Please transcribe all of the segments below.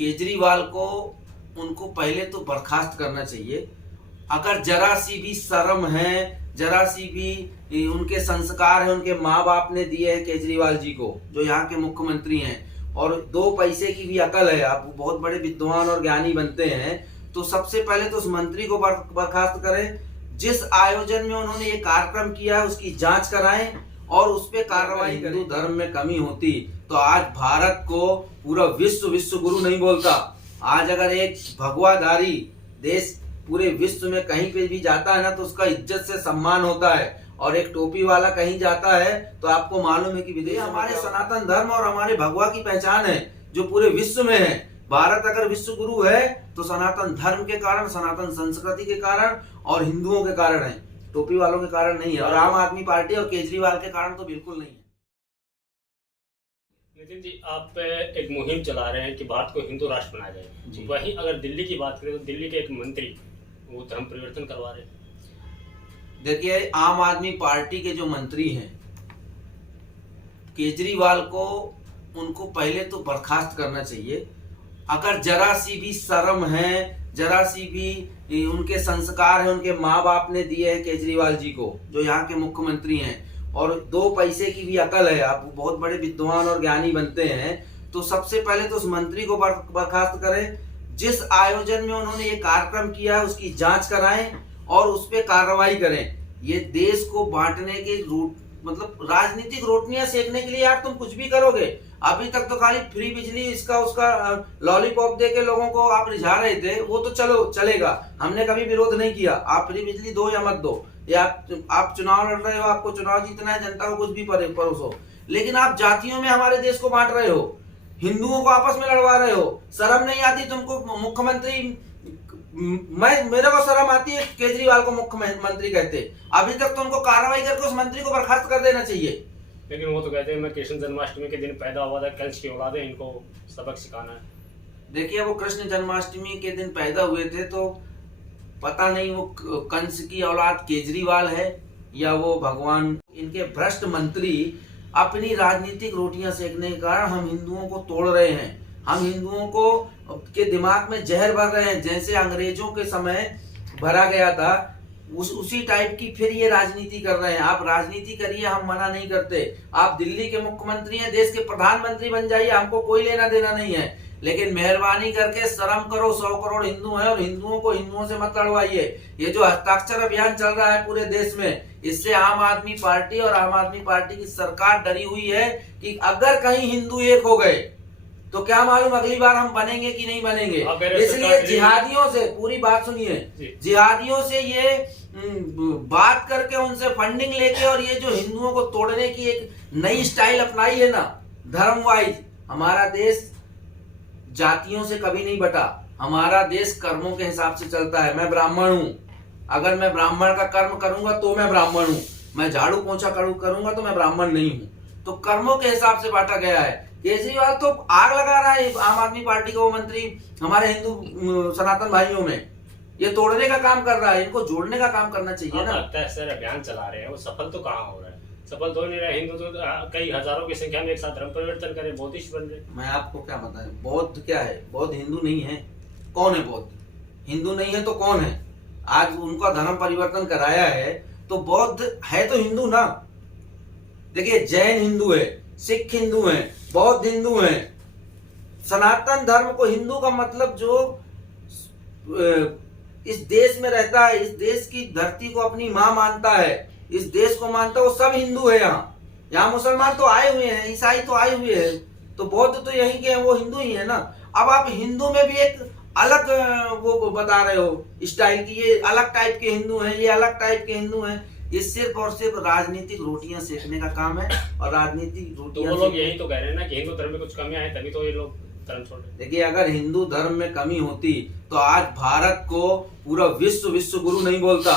केजरीवाल को उनको पहले तो बर्खास्त करना चाहिए। अगर जरा सी भी शर्म है, जरा सी भी उनके संस्कार है, उनके माँ बाप ने दिए हैं केजरीवाल जी को, जो यहाँ के मुख्यमंत्री हैं, और 2 पैसे की भी अकल है, आप बहुत बड़े विद्वान और ज्ञानी बनते हैं, तो सबसे पहले तो उस मंत्री को बर्खास्त करें। जिस आयोजन में उन्होंने ये कार्यक्रम किया है उसकी जांच कराएं और उस पर कार्रवाई करें। हिंदू धर्म में कमी होती तो आज भारत को पूरा विश्व गुरु नहीं बोलता। आज अगर एक भगवाधारी देश पूरे विश्व में कहीं पे भी जाता है ना, तो उसका इज्जत से सम्मान होता है, और एक टोपी वाला कहीं जाता है तो आपको मालूम है कि विदेश हमारे सनातन धर्म और हमारे भगवा की पहचान है जो पूरे विश्व में है। भारत अगर विश्व गुरु है तो सनातन धर्म के कारण, सनातन संस्कृति के कारण और हिंदुओं के कारण है, टोपी वालों के कारण नहीं है, और आम आदमी पार्टी और केजरीवाल के कारण तो बिल्कुल नहीं है। नितिन जी, आप एक मुहिम चला रहे हैं कि भारत को हिंदू राष्ट्र बनाया जाए। वहीं अगर दिल्ली की बात करें तो दिल्ली के एक मंत्री वो धर्म परिवर्तन करवा रहे हैं। देखिए, आम आदमी पार्टी के जो मंत्री हैं, केजरीवाल को उनको पहले तो बर्खास्त करना चाहिए। अगर जरा सी भी शर्म है, जरा सी भी उनके संस्कार है, उनके माँ बाप ने दिए हैं केजरीवाल जी को, जो यहाँ के मुख्यमंत्री हैं, और 2 पैसे की भी अकल है, आप बहुत बड़े विद्वान और ज्ञानी बनते हैं, तो सबसे पहले तो उस मंत्री को बर्खास्त करें। जिस आयोजन में उन्होंने ये कार्यक्रम किया है उसकी जांच कराएं और उस पर कार्रवाई करें। ये देश को बांटने के मतलब राजनीतिक रोटियां सेकने के लिए यार तुम कुछ भी करोगे। अभी तक तो खाली फ्री बिजली इसका उसका लॉलीपॉप दे के लोगों को आप रिझा रहे थे, वो तो चलो चलेगा, हमने कभी विरोध नहीं किया। आप फ्री बिजली दो या मत दो, या आप चुनाव लड़ रहे हो, आपको चुनाव जीतना है, जनता को कुछ भी परोसो, लेकिन आप जातियों में हमारे देश को बांट रहे हो, हिंदुओं को आपस में लड़वा रहे हो। शर्म नहीं आती तुमको? मुख्यमंत्री, मेरे को शर्म आती है केजरीवाल को मुख्यमंत्री कहते। अभी तक तो उनको कार्रवाई करके उस मंत्री को बर्खास्त कर देना चाहिए। लेकिन वो तो कहते हैं मैं कृष्ण जन्माष्टमी के दिन पैदा हुआ था, कंस की औलाद है, इनको सबक सिखाना है। देखिए, वो कृष्ण जन्माष्टमी के दिन पैदा हुए थे, तो पता नहीं वो कंस की औलाद केजरीवाल है या वो भगवान। इनके भ्रष्ट मंत्री अपनी राजनीतिक रोटियां सेकने के कारण हम हिंदुओं को तोड़ रहे हैं, हम हिंदुओं को के दिमाग में जहर भर रहे हैं। जैसे अंग्रेजों के समय भरा गया था उसी टाइप की फिर ये राजनीति कर रहे हैं। आप राजनीति करिए, हम मना नहीं करते। आप दिल्ली के मुख्यमंत्री हैं, देश के प्रधानमंत्री बन जाइए, हमको कोई लेना देना नहीं है, लेकिन मेहरबानी करके शर्म करो। 100 करोड़ हिंदू हैं और हिंदुओं को हिंदुओं से मत लड़वाइए। ये जो हस्ताक्षर अभियान चल रहा है पूरे देश में, इससे आम आदमी पार्टी और आम आदमी पार्टी की सरकार डरी हुई है कि अगर कहीं हिंदू एक हो गए तो क्या मालूम अगली बार हम बनेंगे कि नहीं बनेंगे। इसलिए जिहादियों से, पूरी बात सुनिए, जिहादियों से ये बात करके उनसे फंडिंग लेके और ये जो हिंदुओं को तोड़ने की एक नई स्टाइल अपनाई है ना, धर्म वाइज। हमारा देश जातियों से कभी नहीं बटा, हमारा देश कर्मों के हिसाब से चलता है। मैं ब्राह्मण हूं, अगर मैं ब्राह्मण का कर्म करूंगा तो मैं ब्राह्मण हूं, मैं झाड़ू पोंछा करूंगा तो मैं ब्राह्मण नहीं हूं। तो कर्मों के हिसाब से बांटा गया है। केजरीवाल तो आग लगा रहा है आम आदमी पार्टी का वो मंत्री हमारे हिंदू सनातन भाइयों में, ये तोड़ने का काम कर रहा है। इनको जोड़ने का काम करना चाहिए ना। लगता है सर अभियान चला रहे हैं, वो सफल तो कहाँ हो रहा है? सफल तो नहीं रहा। हिंदू तो कई हजारों की संख्या में एक साथ धर्म परिवर्तन करे, बौद्धिस्ट बन रहे। मैं आपको क्या बताएं, बौद्ध क्या है? बौद्ध हिंदू नहीं है। कौन है बौद्ध? हिंदू नहीं है तो कौन है? आज उनका धर्म परिवर्तन कराया है तो बौद्ध है तो हिंदू ना। देखिए, जैन हिंदू है, सिख हिंदू है, बौद्ध हिंदू है। सनातन धर्म को, हिंदू का मतलब जो इस देश में रहता है, इस देश की धरती को अपनी माँ मानता है, इस देश को मानता है, वो सब हिंदू है। यहाँ मुसलमान तो आए हुए हैं, ईसाई तो आए हुए हैं, तो बौद्ध तो यहीं के हैं, वो हिंदू ही है ना। अब आप हिंदू में भी एक अलग वो बता रहे हो स्टाइल की, ये अलग टाइप के हिंदू हैं, ये अलग टाइप के हिंदू हैं। ये सिर्फ और सिर्फ राजनीतिक रोटियां सेकने का काम है, और राजनीतिक रोटियां, तो लोग यही तो कह रहे हैं ना कि हिंदू धर्म में कुछ कमियां हैं, तभी तो ये लोग धर्म छोड़ रहे हैं। देखिए, अगर हिंदू धर्म में कमी होती तो आज भारत को पूरा विश्व गुरु नहीं बोलता।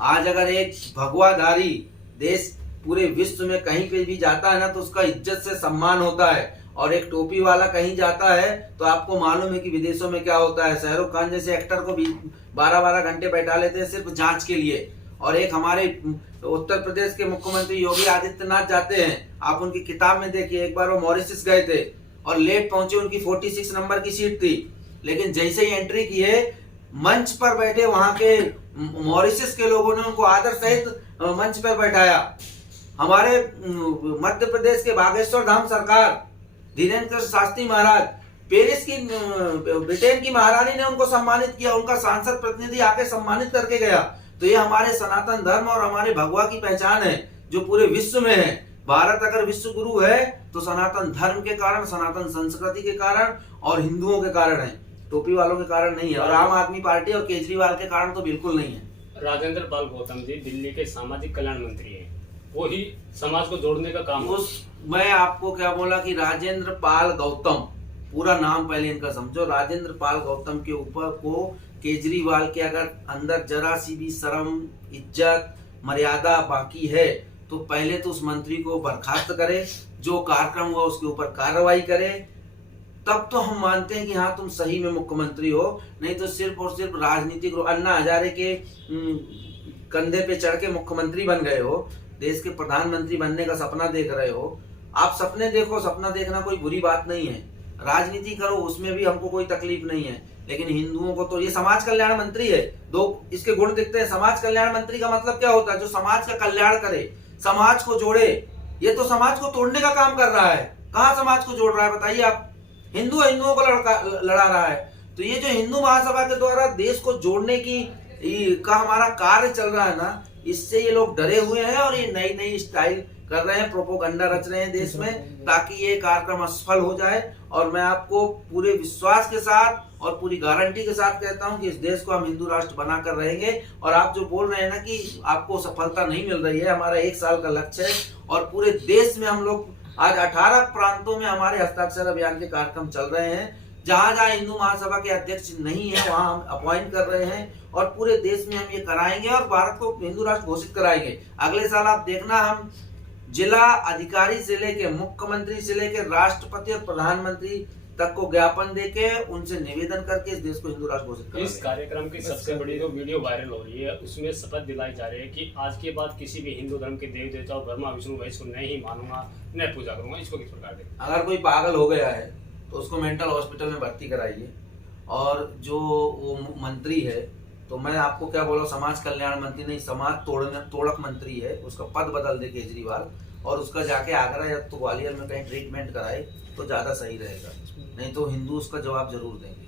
आज अगर एक भगवाधारी देश पूरे विश्व में कहीं पे भी जाता है ना, तो उसका इज्जत से सम्मान होता है, और एक टोपी वाला कहीं जाता है तो आपको मालूम है कि विदेशों में क्या होता है। शाहरुख खान जैसे एक्टर को भी 12-12 घंटे बैठा लेते हैं सिर्फ जांच के लिए। और एक हमारे उत्तर प्रदेश के मुख्यमंत्री योगी आदित्यनाथ जाते हैं, आप उनकी किताब में देखिए, एक बार वो मॉरिशस गए थे और लेट पहुंचे, उनकी 46 नंबर की सीट थी, लेकिन जैसे ही एंट्री किए मंच पर बैठे वहां के मॉरिशस के लोगों ने उनको आदर सहित मंच पर बैठाया। हमारे मध्य प्रदेश के बागेश्वर धाम सरकार, धीरेन्द्र शास्त्री महाराज, पेरिस की ब्रिटेन की महारानी ने उनको सम्मानित किया, उनका सांसद प्रतिनिधि आके सम्मानित करके गया। तो ये हमारे सनातन धर्म और हमारे भगवा की पहचान है जो पूरे विश्व में है। भारत अगर विश्व गुरु है तो सनातन धर्म के कारण, सनातन संस्कृति के कारण और हिंदुओं के कारण है, टोपी वालों के कारण नहीं है। और आम आदमी पार्टी और केजरीवाल के कारण तो बिल्कुल नहीं है। राजेंद्र पाल गौतम जी दिल्ली के सामाजिक कल्याण मंत्री हैं, वो ही समाज को जोड़ने का काम मैं आपको क्या बोला कि राजेंद्र पाल गौतम, पूरा नाम पहले इनका समझो। राजेंद्र पाल गौतम के ऊपर को केजरीवाल के अगर अंदर जरा सी भी शर्म, इज्जत, मर्यादा बाकी है तो पहले तो उस मंत्री को बर्खास्त करे, जो कार्यक्रम हुआ उसके ऊपर कार्रवाई करे, तब तो हम मानते हैं कि हाँ तुम सही में मुख्यमंत्री हो। नहीं तो सिर्फ और सिर्फ राजनीतिक अन्ना हजारे के कंधे पे चढ़ के मुख्यमंत्री बन गए हो, देश के प्रधानमंत्री बनने का सपना देख रहे हो। आप सपने देखो, सपना देखना कोई बुरी बात नहीं है, राजनीति करो, उसमें भी हमको कोई तकलीफ नहीं है। लेकिन हिंदुओं को तो, ये समाज कल्याण मंत्री है, दो इसके गुण दिखते हैं। समाज कल्याण मंत्री का मतलब क्या होता है? जो समाज का कल्याण करे, समाज को जोड़े। ये तो समाज को तोड़ने का काम कर रहा है। कहाँ समाज को जोड़ रहा है बताइए आप? हिंदुओं को लड़ा रहा है। तो ये जो हिंदू महासभा के द्वारा देश को जोड़ने का हमारा कार्य चल रहा है ना, इससे ये लोग डरे हुए हैं और ये नई नई स्टाइल कर रहे हैं, प्रोपोगंडा रच रहे हैं देश में, ताकि ये कार्यक्रम असफल हो जाए। और मैं आपको पूरे विश्वास के साथ और पूरी गारंटी के साथ कहता हूं कि इस देश को हम हिंदू राष्ट्र बनाकर रहेंगे। और आप जो बोल रहे हैं ना कि आपको सफलता नहीं मिल रही है, हमारा 1 साल का लक्ष्य है और पूरे देश में हम लोग आज 18 प्रांतों में हमारे हस्ताक्षर अभियान के कार्यक्रम चल रहे हैं। जहां जहां हिंदू महासभा के अध्यक्ष नहीं है वहां हम अपॉइंट कर रहे हैं और पूरे देश में हम ये कराएंगे और भारत को हिंदू राष्ट्र घोषित कराएंगे। अगले साल आप देखना, हम जिला अधिकारी से लेके मुख्यमंत्री से लेके राष्ट्रपति और प्रधानमंत्री तक को ज्ञापन देके उनसे निवेदन करके इस देश को हिंदू राष्ट्र घोषित करेंगे। इस कार्यक्रम की सबसे बड़ी जो वीडियो वायरल हो रही है उसमें शपथ दिलाई जा रही है कि आज के बाद किसी भी हिंदू धर्म के देवी देवताओं, ब्रह्मा विष्णु महेश को नहीं मानूंगा, न पूजा करूंगा। इसको किस प्रकार देखें? अगर कोई पागल हो गया है तो उसको मेंटल हॉस्पिटल में भर्ती कराइए। और जो वो मंत्री है, तो मैं आपको क्या बोला, समाज कल्याण मंत्री नहीं, समाज तोड़क मंत्री है, उसका पद बदल दे केजरीवाल और उसका जाके आगरा या तो ग्वालियर में कहीं ट्रीटमेंट कराए तो ज्यादा सही रहेगा। नहीं तो हिंदू उसका जवाब जरूर देंगे।